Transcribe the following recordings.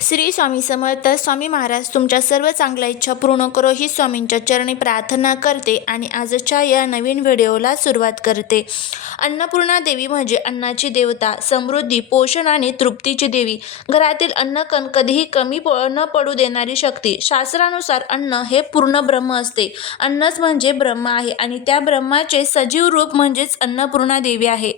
श्री स्वामी समर्थ. स्वामी महाराज तुमच्या सर्व चांगल्या इच्छा पूर्ण करो ही स्वामींच्या चरणी प्रार्थना करते आणि आजच्या या नवीन व्हिडिओला सुरुवात करते. अन्नपूर्णा देवी म्हणजे अन्नाची देवता, समृद्धी, पोषण आणि तृप्तीची देवी. घरातील अन्नकण कधीही कमी न पडू देणारी शक्ती. शास्त्रानुसार अन्न हे पूर्ण ब्रह्म असते. अन्नच म्हणजे ब्रह्म आहे आणि त्या ब्रह्माचे सजीव रूप म्हणजेच अन्नपूर्णा देवी आहे.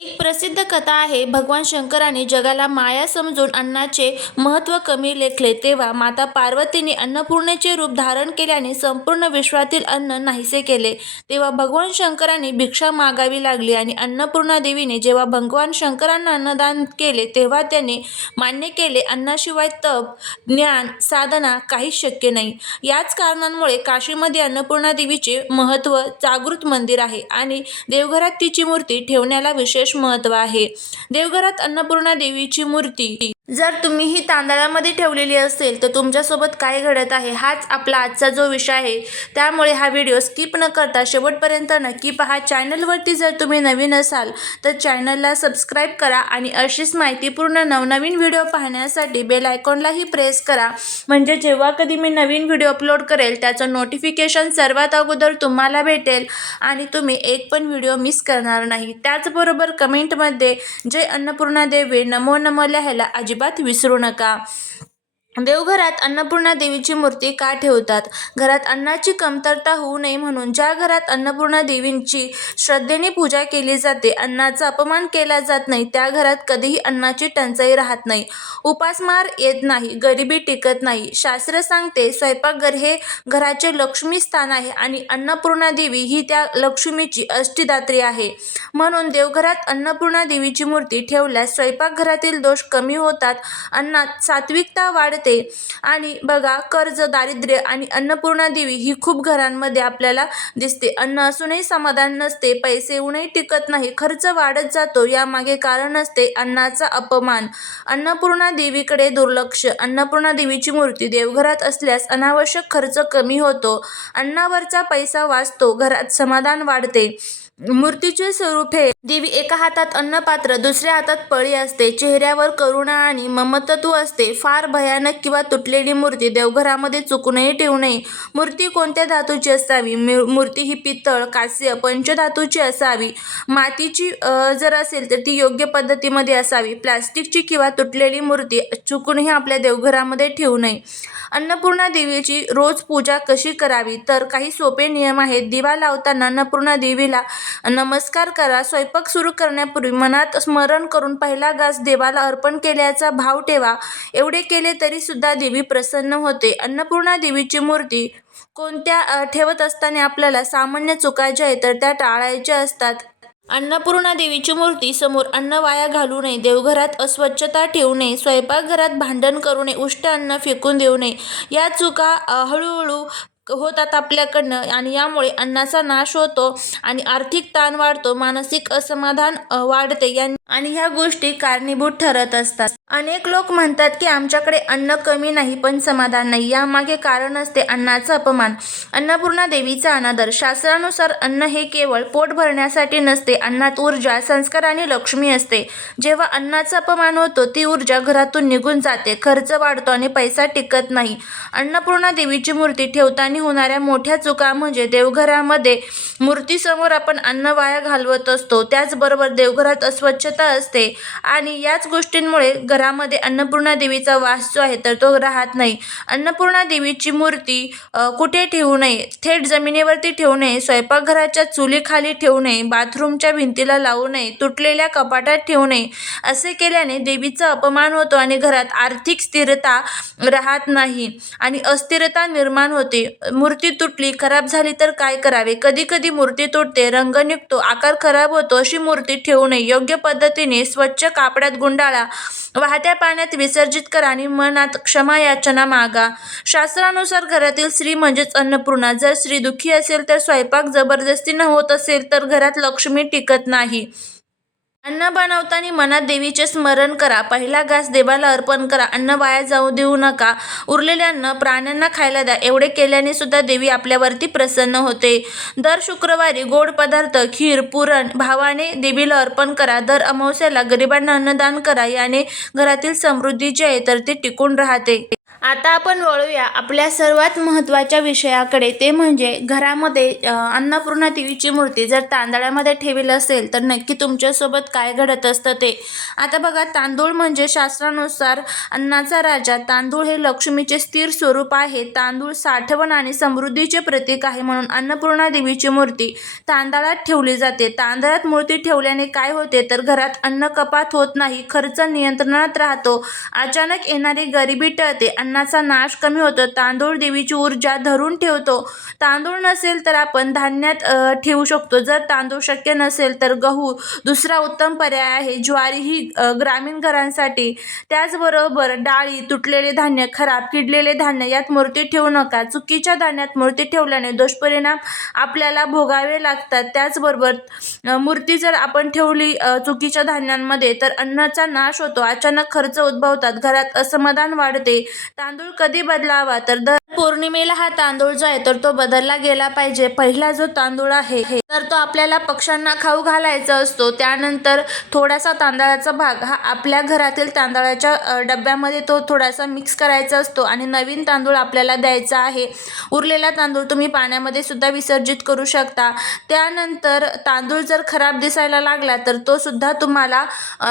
एक प्रसिद्ध कथा आहे. भगवान शंकराने जगाला माया समजून अन्नाचे महत्त्व कमी लेखले तेव्हा माता पार्वतीने अन्नपूर्णेचे रूप धारण केल्याने संपूर्ण विश्वातील अन्न नाहीसे केले. तेव्हा भगवान शंकराने भिक्षा मागावी लागली आणि अन्नपूर्णा देवीने जेव्हा भगवान शंकरांना अन्नदान केले तेव्हा त्याने मान्य केले, अन्नाशिवाय तप, ज्ञान, साधना काहीच शक्य नाही. याच कारणांमुळे काशीमध्ये अन्नपूर्णा देवीचे महत्त्व जागृत मंदिर आहे आणि देवघरात तिची मूर्ती ठेवण्याला विशेष महत्त्व आहे. देवघरात अन्नपूर्णा देवीची मूर्ती जर तुम्ही ही तांदळामध्ये ठेवलेली असेल तर तुमच्यासोबत काय घडत आहे हाच आपला आजचा जो विषय आहे. त्यामुळे हा व्हिडिओ स्किप न करता शेवटपर्यंत नक्की पहा. चॅनलवरती जर तुम्ही नवीन असाल तर चॅनलला सबस्क्राईब करा आणि अशीच माहितीपूर्ण नवनवीन व्हिडिओ पाहण्यासाठी बेल आयकॉनलाही प्रेस करा, म्हणजे जेव्हा कधी मी नवीन व्हिडिओ अपलोड करेल त्याचं नोटिफिकेशन सर्वात अगोदर तुम्हाला भेटेल आणि तुम्ही एक पण व्हिडिओ मिस करणार नाही. त्याचबरोबर कमेंटमध्ये जय अन्नपूर्णा देवी नमो नमो लिहायला अजिबात विसरू नका. देवघरात अन्नपूर्णा देवीची मूर्ती का ठेवतात? घरात अन्नाची कमतरता होऊ नये म्हणून. ज्या घरात अन्नपूर्णा देवींची श्रद्धेने पूजा केली जाते, अन्नाचा अपमान केला जात नाही, त्या घरात कधीही अन्नाची टंचाई राहत नाही, उपासमार येत नाही, गरिबी टिकत नाही. शास्त्र सांगते स्वयंपाकघर हे घराचे लक्ष्मी स्थान आहे आणि अन्नपूर्णा देवी ही त्या लक्ष्मीची अष्टदात्री आहे. म्हणून देवघरात अन्नपूर्णा देवीची मूर्ती ठेवल्यास स्वयंपाकघरातील दोष कमी होतात, अन्नात सात्विकता वाढते आणि बघा, कर्ज, दारिद्र्य आणि अन्नपूर्णा देवी ही खूप घरांमध्ये आपल्याला दिसते. अन्न असूनही समाधान नसते, पैसे येऊनही टिकत नाही, खर्च वाढत जातो. यामागे कारण असते अन्नाचा अपमान, अन्नपूर्णा देवीकडे दुर्लक्ष. अन्नपूर्णा देवीची मूर्ती देवघरात असल्यास अनावश्यक खर्च कमी होतो, अन्नावरचा पैसा वाचतो, घरात समाधान वाढते. मूर्तीचे स्वरूप हे देवी एका हातात अन्नपात्र, दुसऱ्या हातात पळी असते, चेहऱ्यावर करुणा आणि ममत्व असते. फार भयानक किंवा तुटलेली मूर्ती देवघरामध्ये चुकूनही ठेवू नये. मूर्ती कोणत्या धातूची असावी? मूर्ती ही पितळ, कांस्य, पंचधातूची असावी. मातीची जर असेल तर ती योग्य पद्धतीमध्ये असावी. प्लास्टिकची किंवा तुटलेली मूर्ती चुकूनही आपल्या देवघरामध्ये ठेवू नये. अन्नपूर्णा देवीची रोज पूजा कशी करावी? तर काही सोपे नियम आहेत. दिवा लावताना अन्नपूर्णा देवीला नमस्कार करा. स्वयंपाक सुरू करण्यापूर्वी मनात स्मरण करून पहिला घास देवाला अर्पण केल्याचा भाव ठेवा. एवढे केले तरी सुद्धा देवी प्रसन्न होते. अन्नपूर्णा देवीची मूर्ती ठेवत असताना आपल्याला सामान्य चुका ज्या आहेत तर त्या टाळायच्या असतात. अन्नपूर्णा देवीची मूर्ती समोर अन्न वाया घालू नये. देवघरात अस्वच्छता ठेवू नये. स्वयंपाकघरात भांडण करू नये. उष्ट अन्न फेकून देऊ नये. या चुका हळूहळू होतात आपल्याकडनं आणि यामुळे अन्नाचा नाश होतो आणि आर्थिक ताण वाढतो, मानसिक असमाधान वाढते आणि ह्या गोष्टी कारणीभूत ठरत असतात. अनेक लोक म्हणतात की आमच्याकडे अन्न कमी नाही पण समाधान नाही. यामागे कारण असते अन्नाचा अपमान, अन्नपूर्णा देवीचा अनादर. शास्त्रानुसार अन्न हे केवळ पोट भरण्यासाठी नसते, अन्नात ऊर्जा, संस्कार आणि लक्ष्मी असते. जेव्हा अन्नाचा अपमान होतो ती ऊर्जा घरातून निघून जाते, खर्च वाढतो आणि पैसा टिकत नाही. अन्नपूर्णा देवीची मूर्ती ठेवताना होणाऱ्या मोठ्या चुका म्हणजे देवघरामध्ये मूर्तीसमोर आपण अन्न वाया घालवत असतो, त्याचबरोबर देवघरात अस्वच्छता असते आणि याच गोष्टींमुळे घरामध्ये अन्नपूर्णा देवीचा वास जो आहे तर तो राहत नाही. अन्नपूर्णा देवीची मूर्ती कुठे ठेवू नये? थेट जमिनीवरती ठेवू नये, स्वयंपाकघराच्या चुलीखाली ठेवू नये, बाथरूमच्या भिंतीला लावू नये, तुटलेल्या कपाटात ठेवू नये. असे केल्याने देवीचा अपमान होतो आणि घरात आर्थिक स्थिरता राहत नाही आणि अस्थिरता निर्माण होते. मूर्ती तुटली, खराब झाली तर काय करावे? कधी कधी मूर्ती तुटते, रंग निघतो, आकार खराब होतो, अशी मूर्ती ठेवू नये. योग्य पद्धतीने स्वच्छ कापडात गुंडाळा, वाहत्या पाण्यात विसर्जित करा आणि मनात क्षमा याचना मागा. शास्त्रानुसार घरातील स्त्री म्हणजेच अन्नपूर्णा. जर स्त्री दुःखी असेल तर स्वयंपाक जबरदस्तीने होत असेल तर घरात लक्ष्मी टिकत नाही. अन्न बनवताना मनात देवीचे स्मरण करा. पहिला घास देवाला अर्पण करा. अन्न वाया जाऊ देऊ नका. उरलेले अन्न प्राण्यांना खायला द्या. एवढे केल्याने सुद्धा देवी आपल्यावरती प्रसन्न होते. दर शुक्रवारी गोड पदार्थ, खीर, पुरण भावाने देवीला अर्पण करा. दर अमावस्येला गरिबांना अन्नदान करा. याने घरातील समृद्धी जी आहे तर ती टिकून राहते. आता आपण वळूया आपल्या सर्वात महत्त्वाच्या विषयाकडे, ते म्हणजे घरामध्ये अन्नपूर्णा देवीची मूर्ती जर तांदळामध्ये ठेवली असेल तर नक्की तुमच्यासोबत काय घडत असतं ते. आता बघा, तांदूळ म्हणजे शास्त्रानुसार अन्नाचा राजा. तांदूळ हे लक्ष्मीचे स्थिर स्वरूप आहे. तांदूळ साठवण आणि समृद्धीचे प्रतीक आहे. म्हणून अन्नपूर्णा देवीची मूर्ती तांदळात ठेवली जाते. तांदळात मूर्ती ठेवल्याने काय होते तर घरात अन्न कपात होत नाही, खर्च नियंत्रणात राहतो, अचानक येणारी गरिबी टळते, अन्नाचा नाश कमी होतो. तांदूळ देवीची ऊर्जा धरून ठेवतो. तांदूळ नसेल तर आपण धान्यात ठेवू शकतो. जर तांदूळ शक्य नसेल तर गहू दुसरा उत्तम पर्याय आहे. ज्वारी ही ग्रामीण घरांसाठी. त्याचबरोबर डाळी, तुटलेले धान्य, खराब किडलेले धान्य यात मूर्ती ठेवू नका. चुकीच्या धान्यात मूर्ती ठेवल्याने दुष्परिणाम आपल्याला भोगावे लागतात. त्याचबरोबर मूर्ती जर आपण ठेवली चुकीच्या धान्यांमध्ये तर अन्नाचा नाश होतो, अचानक खर्च उद्भवतात, घरात असमाधान वाढते. तांदूळ कधी बदलावा तर दर पौर्णिमेला हा तांदूळ जो आहे तर तो बदलला गेला पाहिजे. पहिला जो तांदूळ आहे तर तो आपल्याला पक्ष्यांना खाऊ घालायचा असतो. त्यानंतर थोडासा तांदळाचा भाग हा आपल्या घरातील तांदळाच्या डब्यामध्ये तो थोडासा मिक्स करायचा असतो आणि नवीन तांदूळ आपल्याला द्यायचा आहे. उरलेला तांदूळ तुम्ही पाण्यामध्ये सुद्धा विसर्जित करू शकता. त्यानंतर तांदूळ जर खराब दिसायला लागला तर तो सुद्धा तुम्हाला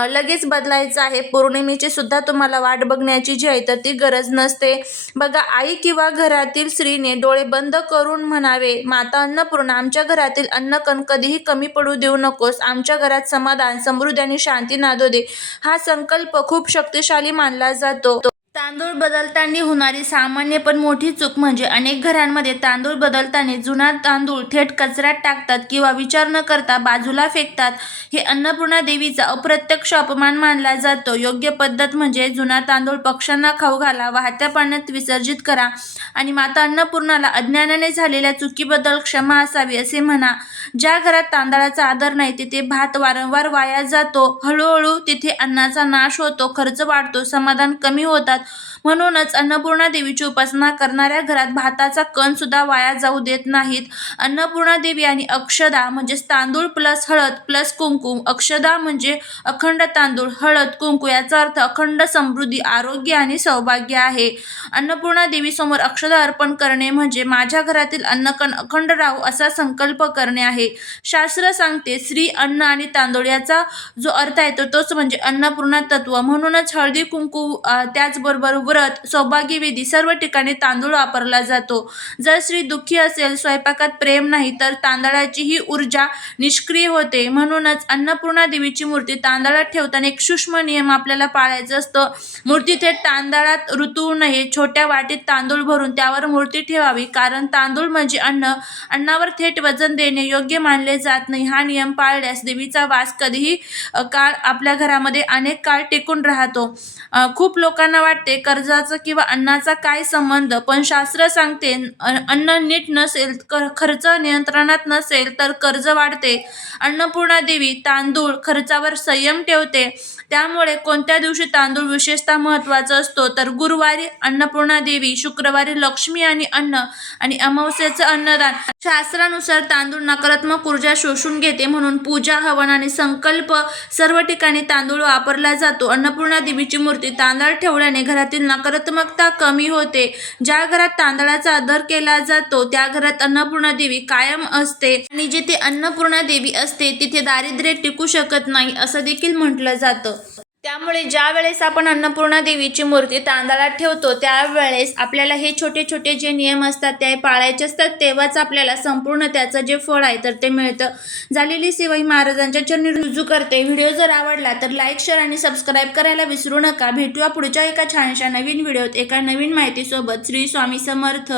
लगेच बदलायचा आहे. पौर्णिमेची सुद्धा तुम्हाला वाट बघण्याची जी आहे तर ती गरज नसते. बघा, आई किंवा घरातील स्त्रीने डोळे बंद करून म्हणावे, माता अन्नपूर्णा, आमच्या घरातील अन्नकण कधीही कमी पडू देऊ नकोस. आमच्या घरात समाधान, समृद्धी आणि शांती नांदू दे. हा संकल्प खूप शक्तिशाली मानला जातो. तांदूळ बदलताना होणारी सामान्य पण मोठी चूक म्हणजे अनेक घरांमध्ये तांदूळ बदलताना जुना तांदूळ थेट कचऱ्यात टाकतात किंवा विचार न करता बाजूला फेकतात. हे अन्नपूर्णा देवीचा अप्रत्यक्ष अपमान मानला जातो. योग्य पद्धत म्हणजे जुना तांदूळ पक्ष्यांना खाऊ घाला, वाहत्या पाण्यात विसर्जित करा आणि माता अन्नपूर्णाला अज्ञानाने झालेल्या चुकीबद्दल क्षमा असावी असे म्हणा. ज्या घरात तांदळाचा आदर नाही तिथे भात वारंवार वाया जातो. हळूहळू तिथे अन्नाचा नाश होतो, खर्च वाढतो, समाधान कमी होतात. म्हणूनच अन्नपूर्णा देवीची उपासना करणाऱ्या घरात भाताचा कण सुद्धा वाया जाऊ देत नाहीत. अन्नपूर्णा देवी आणि अक्षदा म्हणजे तांदूळ प्लस हळद प्लस कुंकू. अक्षदा म्हणजे अखंड तांदूळ, हळद, कुंकू याचा अर्थ अखंड समृद्धी, आरोग्य आणि सौभाग्य आहे. अन्नपूर्णा देवी समोर अक्षदा अर्पण करणे म्हणजे माझ्या घरातील अन्नकण अखंड राहू असा संकल्प करणे आहे. शास्त्र सांगते श्री अन्न आणि तांदूळ याचा जो अर्थ आहे तो तोच म्हणजे अन्नपूर्णा तत्व. म्हणूनच हळदी कुंकू त्याचबरोबर व्रत, सौभाग्यविधी सर्व ठिकाणी तांदूळ वापरला जातो. जर स्त्री दुःखी असेल, स्वयंपाकात प्रेम नाही तर तांदळाची ही ऊर्जा निष्क्रिय होते. म्हणूनच अन्नपूर्णा देवीची मूर्ती तांदळात ठेवताना एक सूक्ष्म नियम आपल्याला पाळायचा असतो. मूर्ती थेट तांदळात रुतवू नये. छोट्या वाटीत तांदूळ भरून त्यावर मूर्ती ठेवावी, कारण तांदूळ म्हणजे अन्न. अन्नावर थेट वजन देणे योग्य मानले जात नाही. हा नियम पाळल्यास देवीचा वास कधीही काळ आपल्या घरामध्ये अनेक काळ टिकून राहतो. खूप लोकांना वाटते कर्जाचा किंवा अन्नाचा काय संबंध, पण शास्त्र सांगते अन्न नीट नसेल, खर्च नियंत्रणात नसेल तर कर्ज वाढते. अन्नपूर्णा देवी तांदूळ खर्चावर संयम ठेवते. त्यामुळे कोणत्या दिवशी तांदूळ विशेषतः महत्त्वाचा असतो तर गुरुवारी अन्नपूर्णा देवी, शुक्रवारी लक्ष्मी आणि अन्न आणि अमावस्येचं अन्नदान. शास्त्रानुसार तांदूळ नकारात्मक ऊर्जा शोषून घेते, म्हणून पूजा, हवन आणि संकल्प सर्व ठिकाणी तांदूळ वापरला जातो. अन्नपूर्णा देवीची मूर्ती तांदळात ठेवल्याने घरातील नकारात्मकता कमी होते. ज्या घरात तांदळाचा आदर केला जातो त्या घरात अन्नपूर्णा देवी कायम असते आणि जिथे अन्नपूर्णा देवी असते तिथे दारिद्र्य टिकू शकत नाही असं देखील म्हटलं जातं. त्यामुळे ज्या वेळेस आपण अन्नपूर्णा देवीची मूर्ती तांदळात ठेवतो त्यावेळेस आपल्याला हे छोटे छोटे जे नियम असतात ते पाळायचे असतात. तेव्हाच आपल्याला संपूर्ण त्याचं जे फळ आहे तर ते मिळतं. झालेली सेवा ही महाराजांच्या चरणी रुजू करते. व्हिडिओ जर आवडला तर लाईक, शेअर आणि सबस्क्राईब करायला विसरू नका. भेटूया पुढच्या एका छानशा नवीन व्हिडिओत एका नवीन माहितीसोबत. श्री स्वामी समर्थ.